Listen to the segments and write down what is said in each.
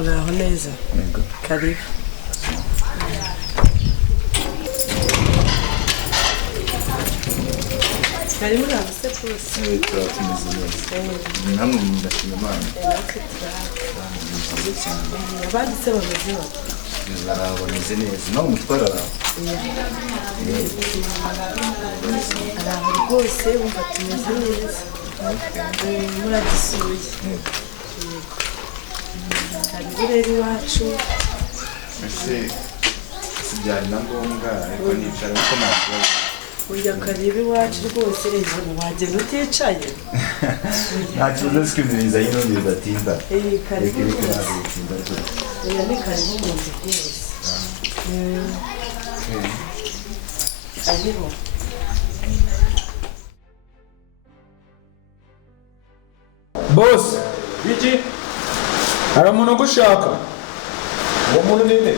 uraho neza karibu karibu uraho se rwose turatumeze neza namwe ndashima Imana abandi se bameze bate bameze neza nawe umutwara araho rwose wumva tumeze neza muradusuye karibu rero iwacu ese si byari na ngombwa ariko nicara kuko nta kibazo urya karibu iwacu rwose ntabwo wagenda uticaye nta kibazo sikimiriza y'ino bidatinda karibu reka rwose ntabwo bitinda rwose oya ni karibu mu nzu rwose karibu Boss, iki? Hari umuntu ugushaka? Uwo muntu ninde?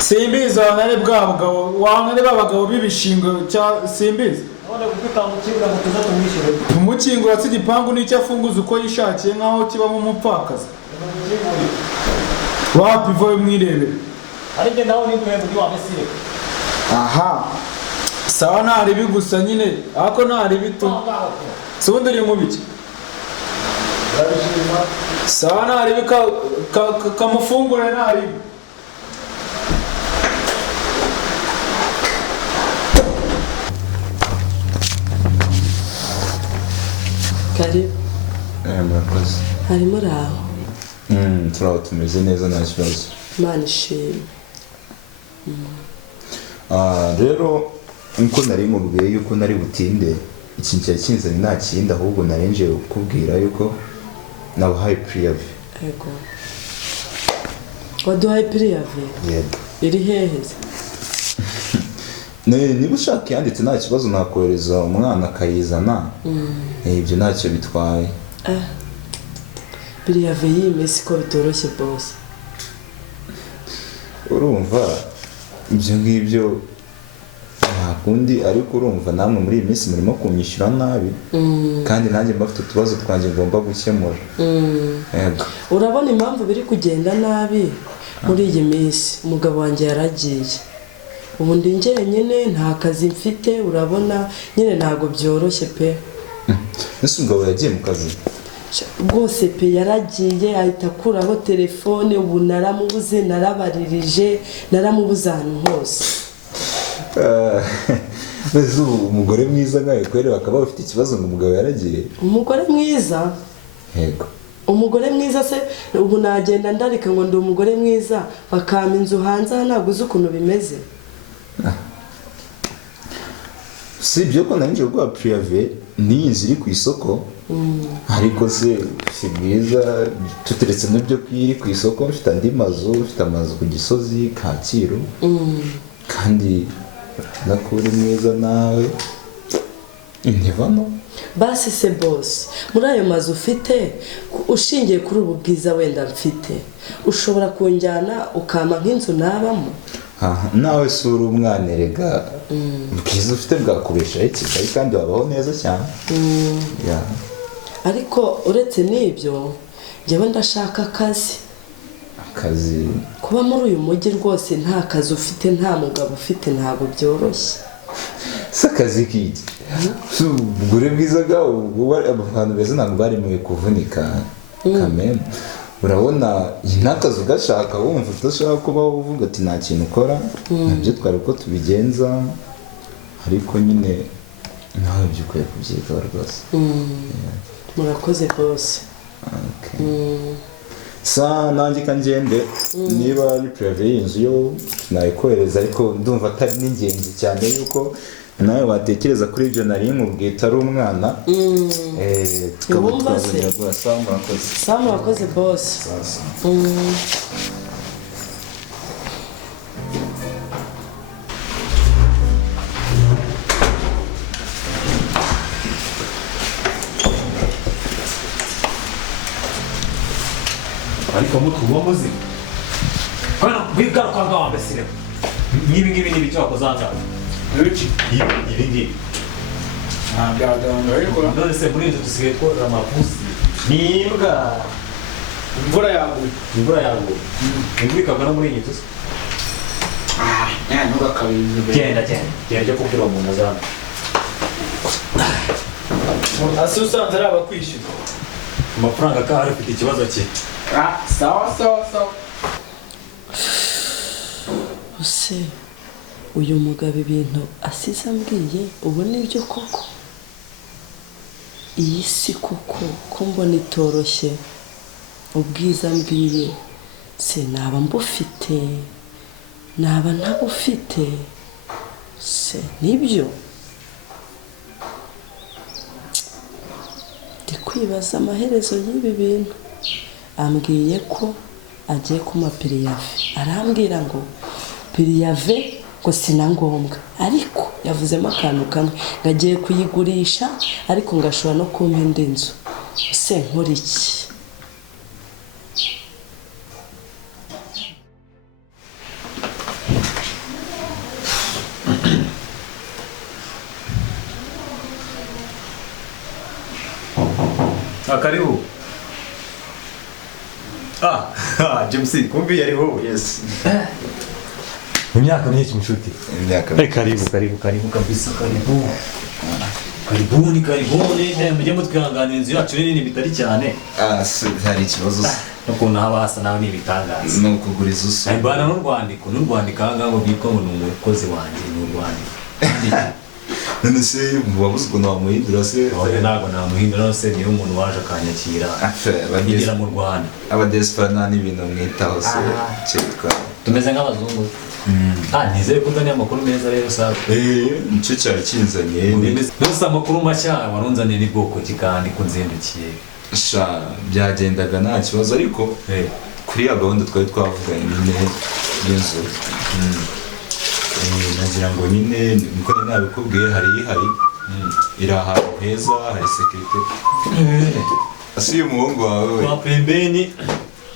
Simbizi wanare bwa bagabo, wanare babagabo bibishingo cya simbizi. None gufita umukingo ngo tuza tumwishyure. Umukingo watsi igipangu n'icyo afunguza uko yishakiye nkaho kibamo umupfakazi. Wapi voye mwirebere. Ari nge nawe n'induhe muri wa Mesire. Aha. Sawa ntari bigusa nyine, ako ntari bito. Subundi uri mu biki? Sawa ntari bika kamufungure ntari. karibu murakoze harimo uraho turaho tumeze neza nta kibazo Imana ishimwe rero nkuko nari mubwiye yuko nari butinde ikintu cyari kinzanye nta kindi ahubwo narenje kukubwira yuko nabahaye priyave yego waduhaye priyave yego iri hehe niba ushaka yanditse nta kibazo nakohereza umwana akayizana ibyo ntacyo bitwaye priyave y'imesi ko bitoroshye bose urumva ibyo ngibyo nta kundi ariko urumva namwe muri iyi minsi murimo kunyishyura nabi kandi nanjye mbafite utubazo twanjye ngomba gukemura yego urabona impamvu biri kugenda nabi muri iyi minsi umugabo wanjye yaragiye ubu ndi njyenyine nta kazi mfite urabona nyine ntabwo byoroshye pe ese umugabo yagiye mu kazi rwose pe yaragiye ahita akuraho telefone ubu naramubuze narabaririje naramubuze ahantu hose mbese ubu umugore mwiza nkawe kwere bakaba bafite ikibazo ngo umugabo yaragiye umugore mwiza yego umugore mwiza se ubu nagenda ndarika ngo ndi umugore mwiza bakampa inzu hanze aha ntabwo uzi ukuntu bimeze si ibyo ko nanjye guha priyave n'iyi nzu iri ku isoko ariko se si bwiza tuteretse n'ibyo iri ku isoko mfite andi mazu mfite amazu ku Gisozi Kacyiru kandi nako uri mwiza nawe ntibano basi se bose muri ayo mazu ufite ushingiye kuri ubu bwiza wenda mfite ushobora kunjyana ukampa nk'inzu nabamo nawe si uri umwana erega bwiza ufite bwakubeshaho i Kigali kandi wabaho neza cyane ariko uretse n'ibyo njyewe ndashaka akazi kuba muri uyu mujyi rwose nta kazi ufite nta mugabo ufite ntabwo byoroshye si akazi k'iki ubugure bwiza bwawe abantu beza ntabwo baremewe kuvunika kameme urabona iyi n'akazi ugashaka wumva udashaka kuba uvuga ati nta kintu ukora nabyo twari uko tubigenza ariko nyine nawe ibyo ukwiye kubyitaho rwose murakoze bose sa nanjye kangende niba ari private y'inzu yo nayikohereza ariko ndumva atari n'ingenzi cyane yuko nawe watekereza kuri ibyo nari nkubwiye utari umwana tukaba twabonera guha sawa murakoze sawa murakoze bose Ariko mutuba muzi. Hano bigaruka ngaho Mesire. Ngibi ni bicyo wakozanga. Ibi Ntabyaganga ariko none se muri inzu dusigaye tworora amapusi n'imbwa imvura yaguye. imvura yaguye imvura ikagwa no muri iyi tuzi ntugakabirize genda jya kubwira uwo muntu azana hasi usanze ari abakwishyura. amafaranga akahari ufite ikibazo cye sawa. use uyu mugabo ibintu asize ambwiye ubu nibyo koko iyi si koko ko mbona itoroshye ubwiza mbwiye se naba mbufite naba ntabufite se nibyo ndi kwibaza amaherezo y'ibi bintu ambwiye ko agiye kuma piriyave arambwira ngo piriyave ngo sina ngombwa ariko yavuzemo akantu kamwe ngo agiye kuyigurisha ariko ngashobora no kumpa indi nzu se nkora iki karibu James kumbi yari wowe Yes. imyaka myinshi mushuti Imyaka. karibu kabisa karibuni mujye mutwihanganira inzu yacu nini bitari cyane Hari ikibazo n'ukuntu haba hasa nawe ni ibitangaza ni ukuguriza uso. mbana n'urwandiko aha ngaha ngo bwitwa ngo ni umukozi wanjye ni urwandiko None se wabuze ukuntu wamuhindura se? ntabwo namuhindura se niyo umuntu waje akanyakira yigera mu Rwanda abadesipora nta n'ibintu mwitaho se cyitwa tumeze nk'abazungu nizere ko utaniye amakuru meza rero sawa nicyo cyari kinzanye mbese amakuru mashya warunzaniye ni bwoko ki kandi ko nzindukiye sha byagendaga nta kibazo ariko kuri ya gahunda twari twavuganye nyine y'inzu nagira ngo nyine niko nabikubwiye hari ihari iri ahantu heza hari sekirite asi uyu muhungu wawe kwa pembeni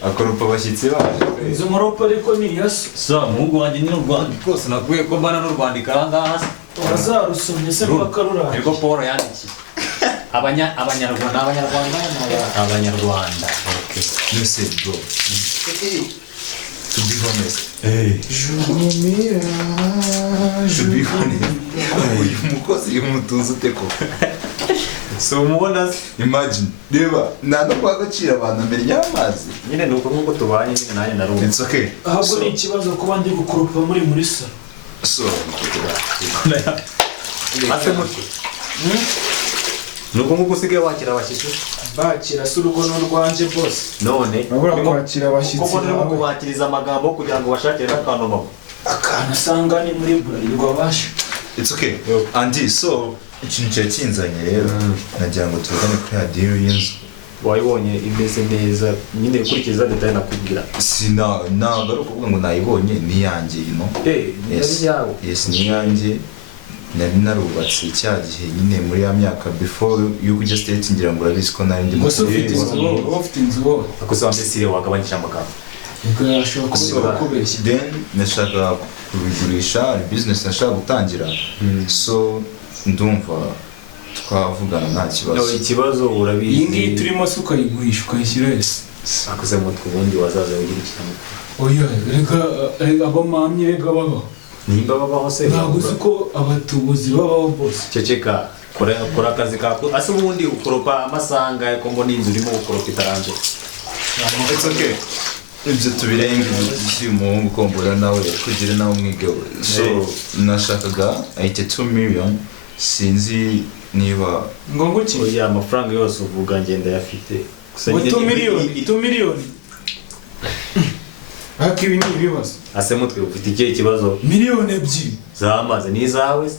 akoropa abashyitsi baje izo nkoropa ariko ni iyaso. umuhungu wanjye ni urwandiko rwose nakwiye ko mbana n'urwandiko aha ngaha wazarusomye se mpaka rurangije. nibwo Paul yandikiye abanyarwanda nose bro to be honest to be honest uyu mukozi y'umutunzi ute koko si umubona se imagine reba nta no guha agaciro abantu mbere y'amazi nyine ni uko nk'uko tubanye nyine nanjye narumva it's okay ahubwo ni ikibazo kuba ndi gukoropa muri salo. so ase mutwe ni uko nk'uko usigaye wakira abashyitsi bakira si urugo n'urwanjye bose. none urabura kwakira abashyitsi kuko ndimo kubakiriza amagambo kugira ngo bashakire n'akantu babo akantu asanga ni muri burarirwa bashe. it's okay Andy so ikintu cyari kinzanye rero nagira ngo tuvugane kuri radiyo y'inzu wayibonye imeze neza nyine ukurikiza detaye nakubwira ntabwo ari ukuvuga ngo nayibonye ni iyanjye yes ni iyanjye nari narubatse cya gihe nyine muri ya myaka before yuko ujya state ngira ngo urabizi ko nari ndimo ufite inzu wowe akoze wambesire wagabanyije amagambo then nashaka kubigurisha ari business nashaka gutangira so ndumva twavugana nta kibazo ikibazo urabizi iyi ngiyi turimo se ukayigurisha ukayishyira wese akoze mutwe ubundi wazaza wigira ikintu oya reka abamamyi reka babaho nimba babaho se ntabwo uzi ko abatubuzi babaho bose ceceka kora akazi kako ase ubundi ukoropa amasanga ko ngo n'inzu urimo gukoropa itaranze it's okay ibyo tubirenge umuhungu ukombora nawe kugira nawe umwigewe so nashakaga 82 million sinzi niba ngo iki oya amafaranga yose uvuga ngenda yafite gusa 2 miliyoni ariko ibi ni ibibazo ase mutwe ufite ikihe kibazo miliyoni ebyiri zamaze ni izawe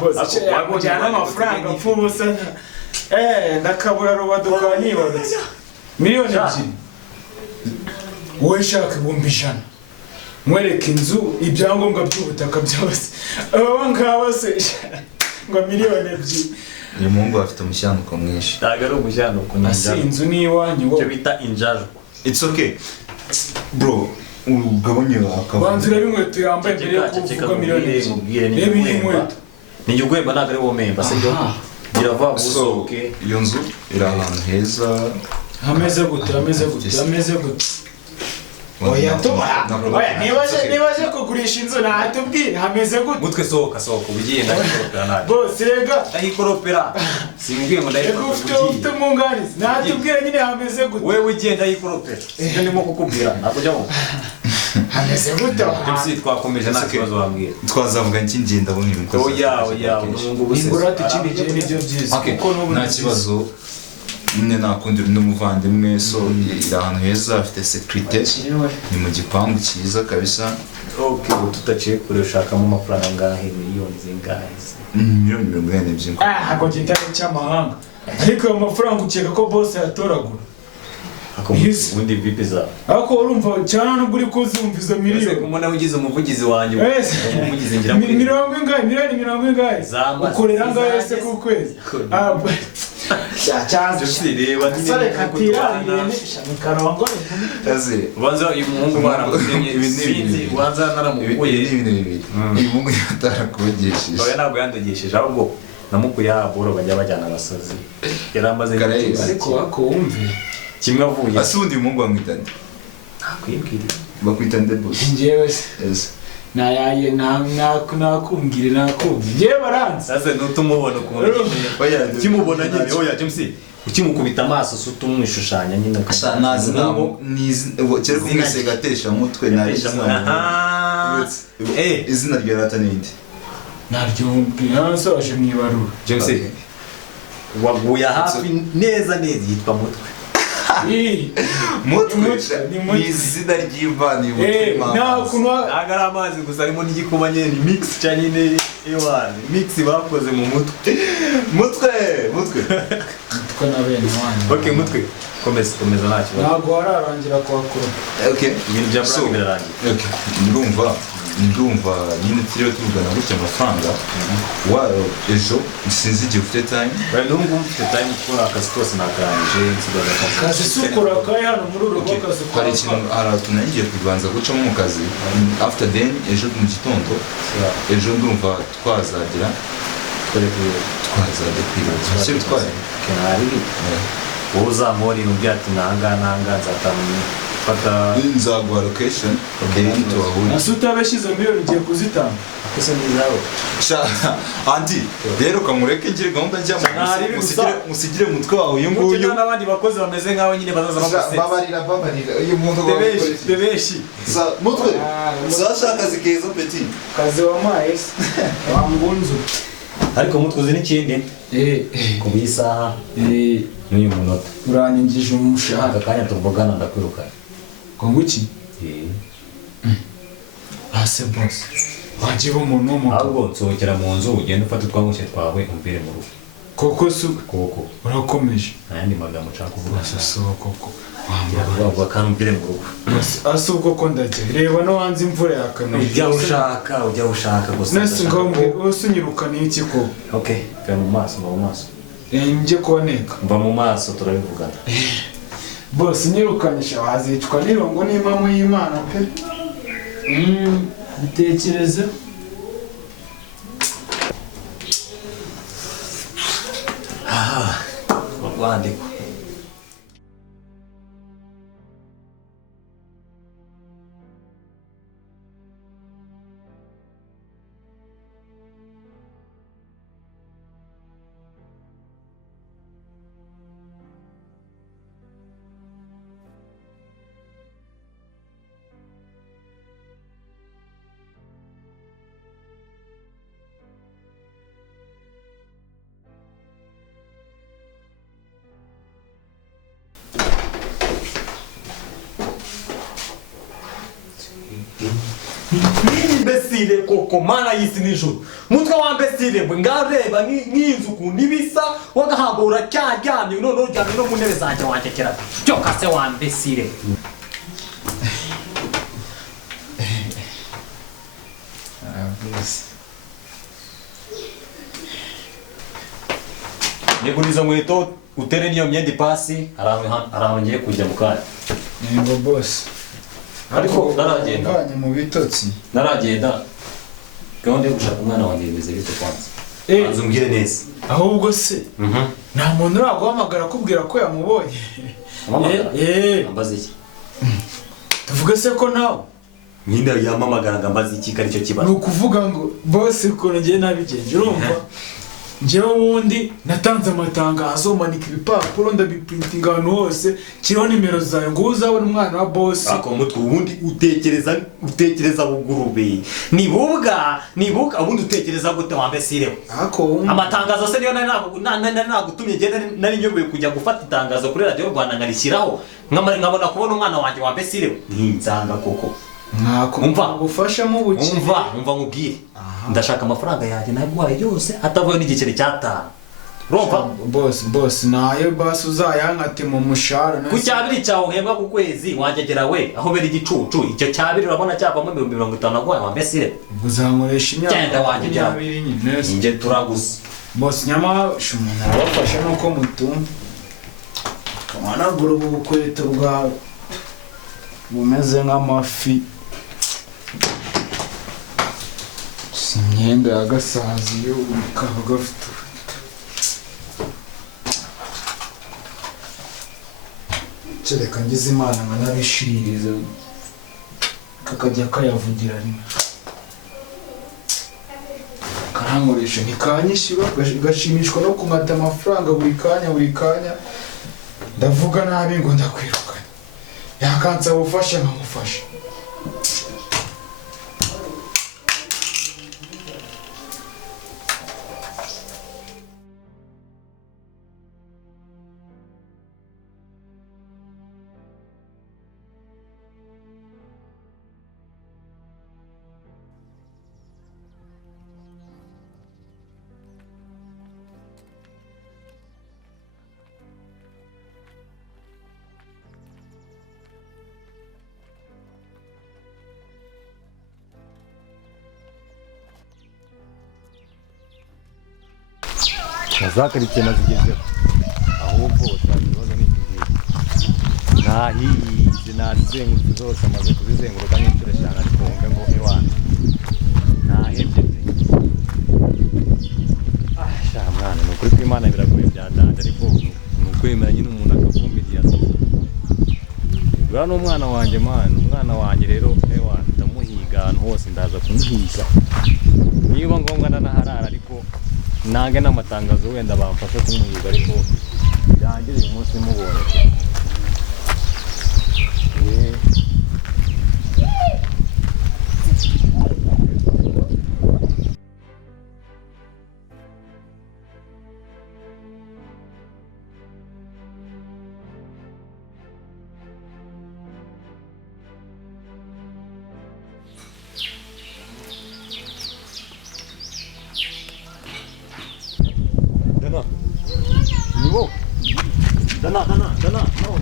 boss yakujyana amafaranga mfubusa ndakabura rubaduka nibaza miliyoni ebyiri wowe shaka ibihumbi 100 mwereke inzu ibyangombwa by'ubutaka byose aba ngaba se ngo miliyoni ebyiri uyu muhungu afite umushyanuko mwinshi ntabwo ari umushyanuko ni inzu ni iwanyu wowe icyo bita injajwa it's okay bro ugabanye banza urebe inkweto yambaye mbere yo kuvuga miliyoni ebyiri reba iyi nkweto ni ugwemba ntabwo ari wo memba sibyo birava usohoke iyo nzu iri ahantu heza hameze gute oya niba aje kugurisha inzu natubwire hameze gute mutwe sohoka ubugiye ndayikoropera nabi bose rega ndayikoropera simbwiye ngo ndayikoropera ufite umwunganizi natubwire nyine hameze gute wewe ugenda ndayikoropera sibyo ndimo kukubwira ntabwo ujya mu hameze gute James twakomeje nta kibazo wambwira twazavuga iki ngenda abona ibintu oya ingurate ikindi gihe nibyo byiza kuko nta kibazo nyine nakundi uri n'umuvandimwe so iri ahantu heza afite sekirite ni mu gipangu cyiza kabisa ubu tutaciye kure ushakamo amafaranga angahe miliyoni zingahe miliyoni 42 ntabwo gitari cy'amahanga ariko ayo mafaranga ukeka ko bose yatoragura ubundi vipi za ariko urumva cyane nubwo uri kuzumva izo miliyoni umuntu ugize umuvugizi wanjye umuvugizi ngira muri miliyoni ingahe ukorera angahe se ku kwezi cyanze reba sare katira karongo ubanza uyu muhungu baramutemye sinzi ubanza naramukuye ibintu bibiri uyu muhungu yatarakugesheje oya ntabwo yandogesheje ahubwo namukuye aboro bajya bajyana abasazi yaramaze ariko wumve kimwe avuye asundi uyu muhungu bamwitande nakwibwira bakwitande bose njyewe nayaye nakumbwire njyewe baranze sasa nutumubona ukuntu oya kimubona nyine oya James ukimukubita amaso se utumwishushanya nyine nazi nabo kera kumwese gatesha mutwe narisha izina rya rata ninde naryo soje mwibarura James waguya hafi neza yitwa mutwe mutwe ni izina ry'Imana agara amazi gusa arimo n'igikuba nyine ni mix cyane nyine iwani mix bakoze mu mutwe na bene wanyu okay mutwe komeza nta kibazo ntabwo wararangira kuhakura okay ibintu bya brand birarangiye okay ndumva nyine turiwe tuvugana gutya amafaranga ejo sinzi igihe ufite time n'ubu mfite time kuko akazi kose nakarangije nsigaza akazi sukura kayi hano muri uru rugo akazi hari ikintu tunagiye kubanza gucamo mu kazi after then ejo mu gitondo ejo ndumva twazajya kwibaza icyo bitwaye wowe uzamubona ibintu byati nanga nzatanga nzaguha location nasi utabeshyize miliyoni ugiye kuzitanga akose n'izawe andi rero kamureke ngire gahunda njya musigire umutwe wawe uyu nguyu n'abandi bakozi bameze nkaho nyine bazaza bagusetse babarira uyu muntu bebeshi mutwe zashaka akazi keza peti kazi wamaye wangunzu ariko mutwe uzi n'ikindi ku bisaha n'uyu munota uranyingije umushahara aka kanya tuvugana ndakwirukana konguki ase boss waje bo umuntu w'umugabo ahubwo nsohokera mu nzu ugenda ufata utwangushye twawe umbere mu rugo koko su koko urakomeje ayandi magambo nshaka kuvuga so koko wambwa kandi umbere mu rugo ase ubwo ko ndajya reba no hanze imvura yakanoje ujya ushaka gusa nasi ngombwe usunyirukana iki ko okay va mu maso njye kuboneka mva mu maso turabivugana bose nyirukanyisha wazicwa n'irongo n'impamo y'Imana pe bitekereze urwandiko imbesire koko mana y'isi n'ijuru mutwe wa mbesire bwe ngareba nk'inzu ukuntu ibisa wagahamba uracyaryamye none uryamye no mu ntebe zanjye wanjekera cyo kase wa mbesire niguriza nkweto utere niyo myenda ipasi hari ngiye kujya mu kanya ngo boss ariko naragenda mu bitotsi naragenda gahunda yo gushaka umwana wanjye bimeze bite kwanza banza umbwire neza ahubwo se nta muntu uraguhamagara akubwira ko yamubonye ambaza iki tuvuge se ko nawe nyine yamamagara ngo ambaza iki kari cyo kibazo ni ukuvuga ngo bose ukuntu ngiye nabigenje urumva njyewe wundi natanze amatangazo manika ibipapuro ndabiprintinga ahantu hose kiriho nimero zawe ngo uzabone umwana wa boss ako mutwe ubundi utekereza bugurube nibuga ubundi utekereza gute wambesireho ako amatangazo se niyo nagutumye genda nari nyoboye kujya gufata itangazo kuri radio Rwanda ngarishyiraho nkabona kubona umwana wanjye wambesireho ntinzanga koko umva gufashamo buki umva nkubwire ndashaka amafaranga yanjye nagwaye yose atavuye n'igiceri cy'atanu rompa boss nayo basi uzayankate mu mushara ku cyabiri cyawe uhembwa ku kwezi wajyagera we aho beri igicucu icyo cyabiri urabona cyavamo 50 nagwaye wambesire uzankoresha imyaka genda wajyagera inge turagusa boss nyama umuntu arabafasha nuko mutumva wanagura ubu bukweto bwawe bumeze nk'amafi imyenda ya gasazi yo kaba gafite kereka ngize imana nkanabishiririza kakajya kayavugira rimwe karankoresha ntikanyishyura gashimishwa no kumata amafaranga buri kanya ndavuga nabi ngo ndakwirukanye yakansa ubufasha nkamufasha nazakarikiye nazigezeho ahubwo twabibaza n'iki nahize nazizengurutse zose amaze kuzizenguruka n'inshuro 5 ariko wumve ngo ewana nahebye sha mwana ni ukuri kw'Imana biragoye byadanje ariko ni ukwemera nyine umuntu akavumbiriye uriya ni umwana wanjye mwana umwana wanjye rero ewana ndamuhiga ahantu hose ndaza kumuhiga niba ngombwa ndanaharara ariko nange n'amatangazo wenda bamfasha kumuhiga ariko birangire uyu munsi mubonye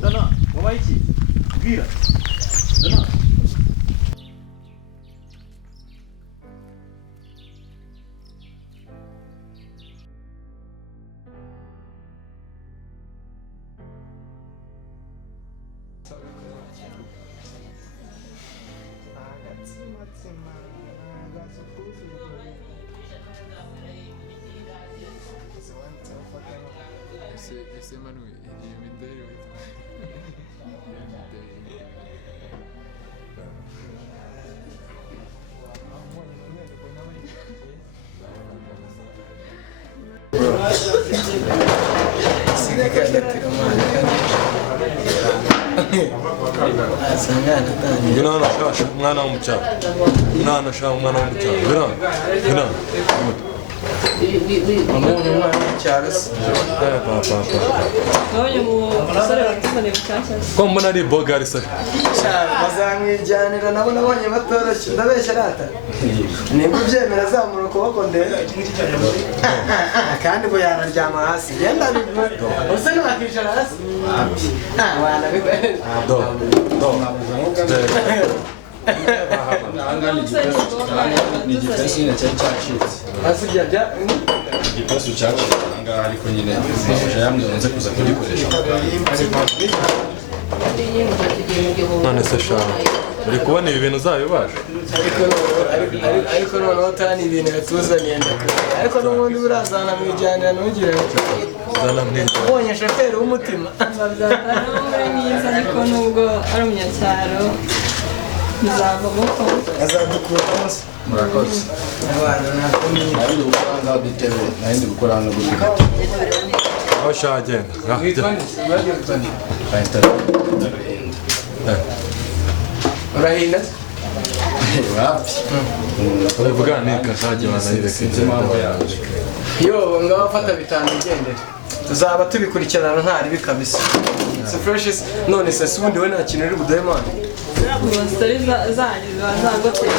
Dana, wabaye iki? Bwira. Dana. Ese Manuel, iyi mideli witwa Gina shasha mwana w'umucyaro mwana shasha umwana w'umucyaro gina umuntu umwana w'icyaro se Nabonye umusore watuzaniye bushyashya ko mbona ari bogari se bazamwijyanira nabo nabonye batoroshye ndabeshya rata nimba ubyemera zamura ukuboko ndende kandi ngo yanaryama hasi genda bigwe use ntiwakicara hasi ni igipesi nyine cyari cyacitse igipesi cyacitse ahangaha ariko nyine mabuja yambwiye nze kuza kugikoresha none se shaka uri kubona ibi bintu uzabibasha ariko noneho tani ibintu yatuzaniye ndakubwira ariko n'ubundi burazana mwijyanira ntugire ngo ubonye shoferi w'umutima babyara n'umugore mwiza ariko nubwo ari umunyacyaro bizavamo ko azadukura hose murakoze abana nakomeye nari gukora ngaho dutebe nari ndi gukora hano gutya aho shagenda urahinda uravuga neka shage wanayireke impamvu yaje yo ngaho fata bitanu ugendere tuzaba tubikurikirana ntari bikabisa it's fresh none se subundi we nta kintu uri buduhe mwana ubu sitori zanyu ziba zagoteye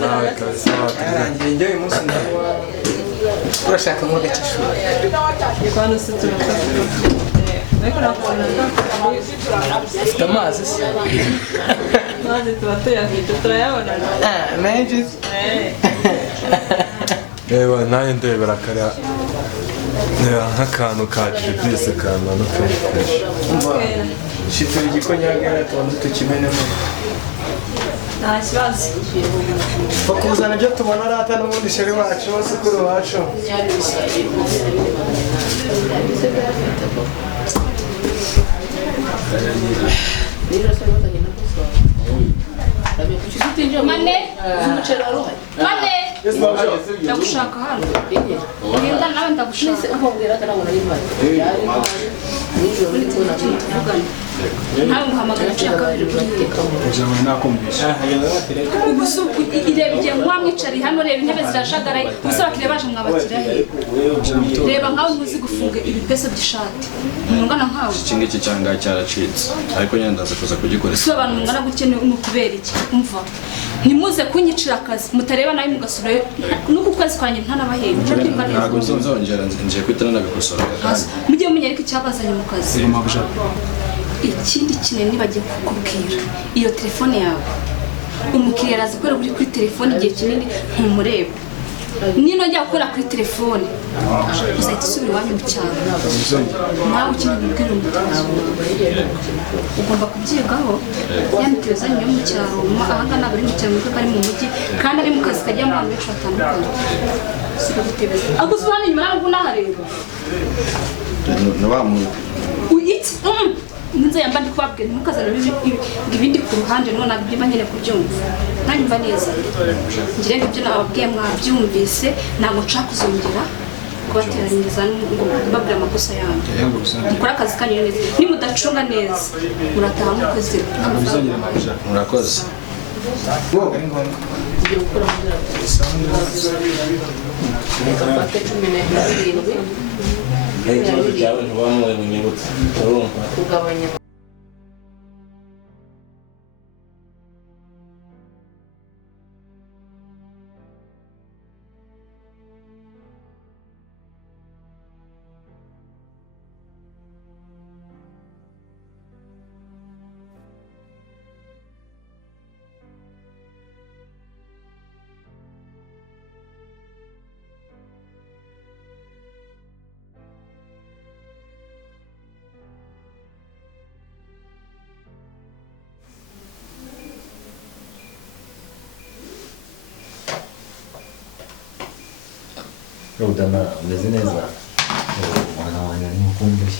nawe kabisa yarangiye njye uyu munsi ndanywa urashaka mo gace shuri kwano se turafashe ariko nakubona ufite amazi se maze tuba tuyafite turayabona menshi reba nawe ndebera kariya reba nk'akantu ka jiribisi kamanuka shitura igikonyagera tubanza tukimenemo nta kibazo bakuzana ibyo tubona rata n'ubundi sheri wacu basukuru wacu Mane, Mane, ndagushaka hano. Ugenda nawe ndagushaka. Nawe muhamagara cya kabiri ubu se ireba igihe mwamwicariye hano reba intebe zirashagaraye ubuse abakiriya baje mwabakira he reba nkawe ntuzi gufunga ibipeso by'ishati mungana nkawe iki ngiki cyangwa cyaracitse ariko nyine ndaza kuza kugikoresha si abantu mungana gutya ni ukubera iki umva ntimuze kunyicira akazi mutareba nawe mugasubirayo n'uku kwezi kwanjye ntanabahembye ntabwo nzongera ngiye kwita nabikosora kandi mujye mumenyera ko icyabazanye mu kazi ikindi kintu nibagiye kukubwira iyo telefone yawe umukiriya araza kubera uri kuri telefone igihe kinini ntumureba niyo njya gukora kuri telefone uzahita usubira iwanyu mu cyaro nawe ukeneye kubwira umutozo ugomba kubyigaho ya mitiyo zanyu yo mu cyaro ahanga ntabwo ari mu cyaro kuko ari mu mujyi kandi ari mu kazi kajyamo abantu benshi batandukanye ako si hano inyuma ntabwo unahareba ninza yamba ndi kubabwira ntimukazana ibindi ku ruhande none ntabwo ibyo nyine kubyumva nanyumva neza ngire ngo ibyo nababwiye mwabyumvise ntabwo nshaka kuzongera kubateranyiriza ngo mbabwire amakosa yanyu mukore akazi kanyu neza nimudacunga neza murataha mukoze murakoze ikibazo cyawe ntibamuwe mu nyibutso urumva kugabanya Dana umeze neza umwana wanjye ntimukumbuye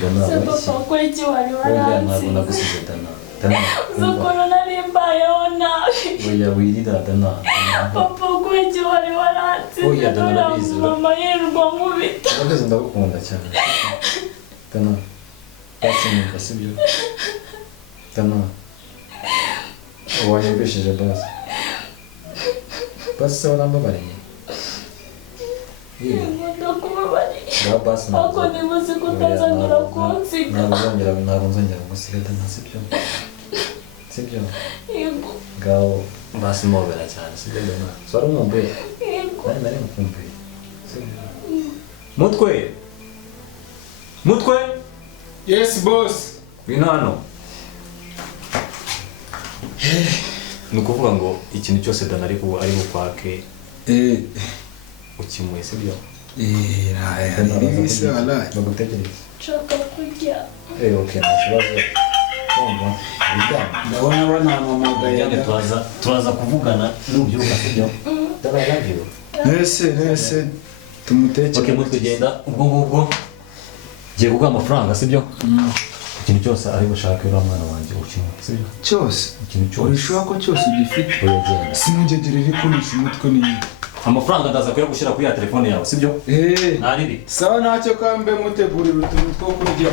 Dana papa ko iki wari waranzi nagusize Dana ukuntu nari mbayeho nabi oya wirira Dana papa ko iki wari waranzi oya Dana nabizi mama yirirwa nkubita urabizi ndagukunda cyane Dana basinyuka sibyo Dana wanyumvishije basi warambabariye ako nibuze kutazongera kunsiga ntabwo nzongera gusiga Dana sibyo ngaho basi mobera cyane sibyo Dana swari umwumbuye nari mukumbuye mutwe yes boss wino hano ni ukuvuga ngo ikintu cyose Dana ari bukwake ukimuye sibyo bise walayi bagutegereza nshaka kurya okay nta kibazo ndabona banamamagaye turaza kuvugana n'ubyuka sibyo Dana I love you nese tumutekere okay mutugenda ubwo ngubwo ngiye kuguha amafaranga sibyo ikintu cyose ari bushake uriya mwana wanjye ukimwe sibyo cyose ikintu cyose urishobora ko cyose ugifite uyagenda sinongegere iri kunisha umutwe n'iyi amafaranga ndaza kuyagushyira kuri ya telefone yawe sibyo ntaribi sawa ntacyo kambe mutegurira utuntu two kurya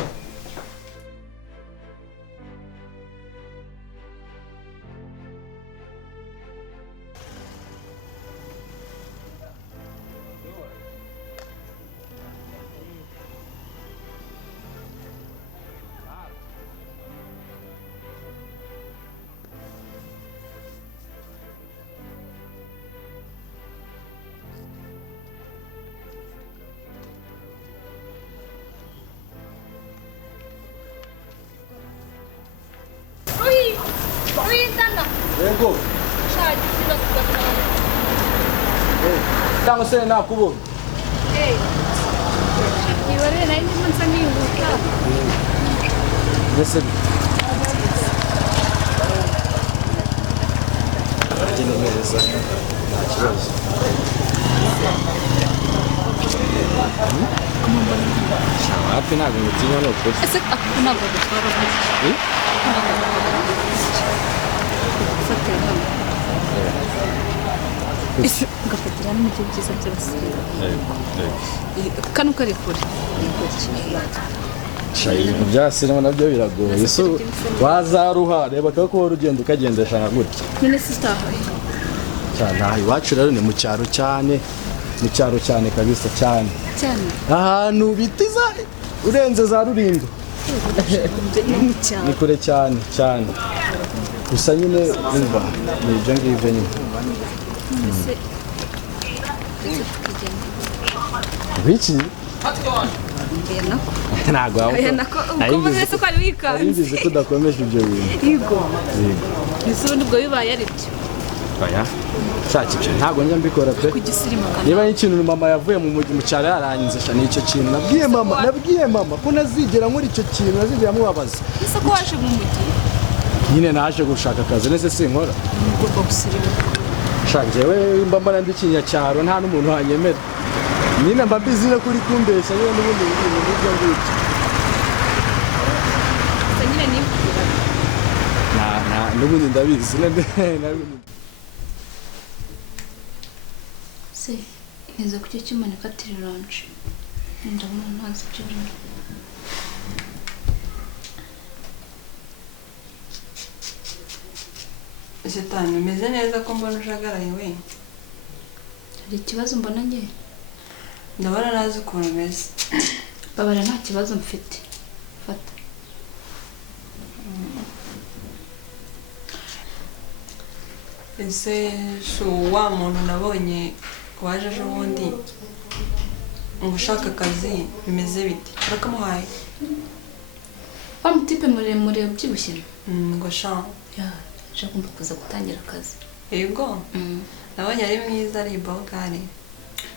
Yego. Cyangwa se nakubona. Ibarere nari ndimo nsa nihuta. Mbese agenda neza nta kibazo. Hafi ntabwo ngutinya no kuri. Ese ako ntabwo gutwara vuba. Gufatira hano. Ugafatira hano mu gihe byiza byose. Kano kari kure. Ibintu bya sinema nabyo biragoye. So wazaruha reba ko wari ugenda ukagendesha nka gutya. None sister. Cyane aha iwacu rero ni mu cyaro cyane. Mu cyaro cyane kabisa cyane. Cyane. Ahantu bitiza urenze za Rulindo. Ni kure cyane cyane. Gusa nyine umva ni ibyo ngibyo nyine. Biki? Ntabwo aho. Uko mwese ko ari wikanze. Ngize ko udakomeje ibyo bintu. Yego. Isubundi ubwo bibaye ari byo. Oya. Shaki ibyo ntabwo njya mbikora pe. Niba ikintu mama yavuye mu cyaro yarangize sha nicyo kintu nabwiye mama ko nazigera muri icyo kintu nazigera mubabaza. Ese ko waje mu mujyi? Nyine naje gushaka akazi nese sinkora. Ubwo gusirima. Shanjewe mba mbana ndikinya cyaro nta n'umuntu wanyemera. Nyine mba bizira kuri kumbesha nyine n'ubundi bintu n'ibyo ngibyo. Nyine ni n'ubundi ndabizi se neza ku cyo kimanika tiriranje ndabona ntazi ibyo rero Shetani umeze neza ko mbona ujagaraye we hari ikibazo mbona nge ndabona nazi ukuntu umeze babara nta kibazo mfite fata ese wa muntu nabonye waje ejo bundi ngo ushaka akazi bimeze bite urakamuhaye wa mutipe muremure ubyibushye ngo sha aje agomba kuza gutangira akazi yego nabonye ari mwiza ari bogari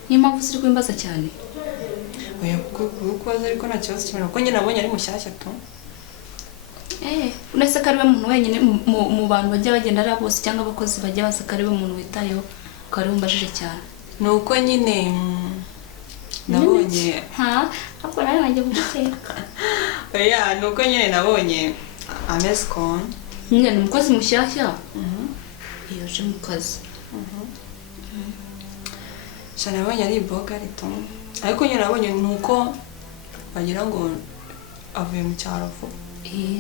niyo mpamvu uri kwimbaza cyane oya kuko ariko nta kibazo kimwe kuko nyine nabonye ari mushyashya tu unese ko ari we muntu wenyine mu bantu bajya bagenda ari bose cyangwa abakozi bajya baza ko ari we muntu witayeho ko ari we umbajije cyane ni uko nyine nabonye ahubwo nawe wanjye guteka oya ni uko nyine nabonye ameze konti nyine ni umukozi mushyashya iyo aje mu kazi cyane nabonye ari bogari tu ariko nyine nabonye ni uko wagira ngo avuye mu cyaro vuba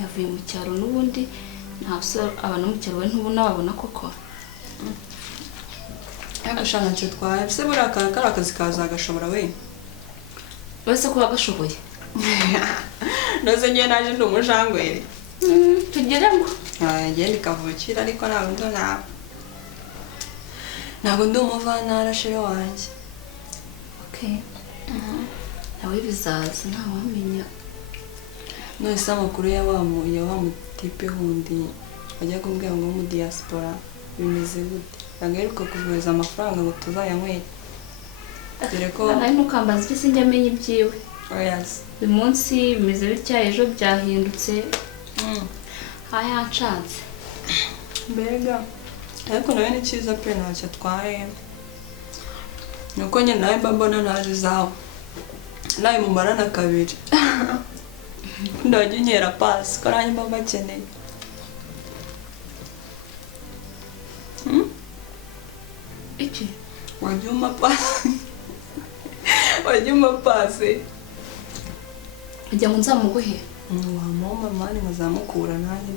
avuye mu cyaro n'ubundi ntabwo abantu mu cyaro we ntubona babona koko ariko shana ntacyo twaye ese buriya kari akazi kazagashobora we wese kuba gashoboye nose ngewe naje ndi umujangwere tugere ngo ngende ikavukira ariko ntabwo ndi umuvantara shire wanjye nawe bizaza ntawamenya none se amakuru ya wa mutipe wundi bajya kumbwira ngo mu diaspora bimeze gute agaheruka kuvuza amafaranga ngo tuzayanywere dore ko nawe ntukambaze icyo sinjya amenya ibyiwe uyu munsi bimeze bitya ejo byahindutse yanshatse mbega ariko nawe ni cyiza pe ntacyo atwaye nuko nyine nawe mba mbona ntazi zawe nawe mumarana kabiri ndajya unyera pasi ko nanjye mba mbakeneye iki wajya umpa pasi wajya umpa pasi kugira ngo nzamuguhe wamuha mani nkazamukura nanjye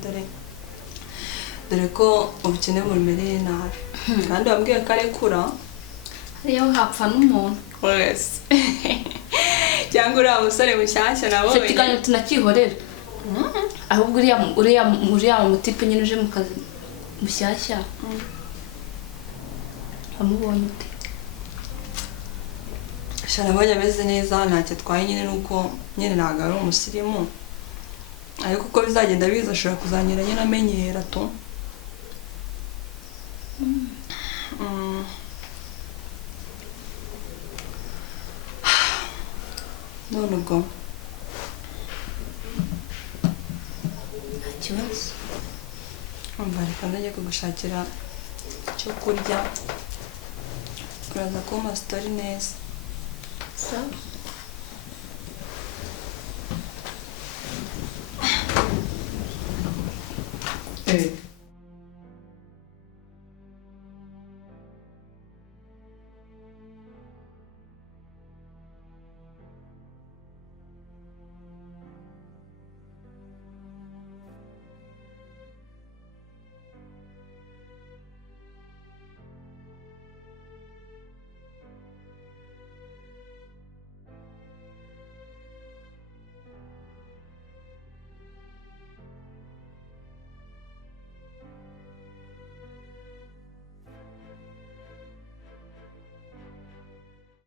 dore ko ubukene buremereye nabi kandi wambwiye ko arekura hariya hapfa n'umuntu wese cyangwa uriya musore mushyashya nabonye ufite ikanyo tunakihorera ahubwo uriya mutipe nyine uje mu kazi mushyashya amubonye ute nabonye ameze neza ntacyo atwaye nyine nuko nyine ntabwo ari umusirimu ariko uko bizagenda biza ashobora kuzanyura nyine amenyera tu none ubwo nta kibazo umva reka ndajya kugushakira icyo kurya uraza kumpa sitori neza sawa Eh.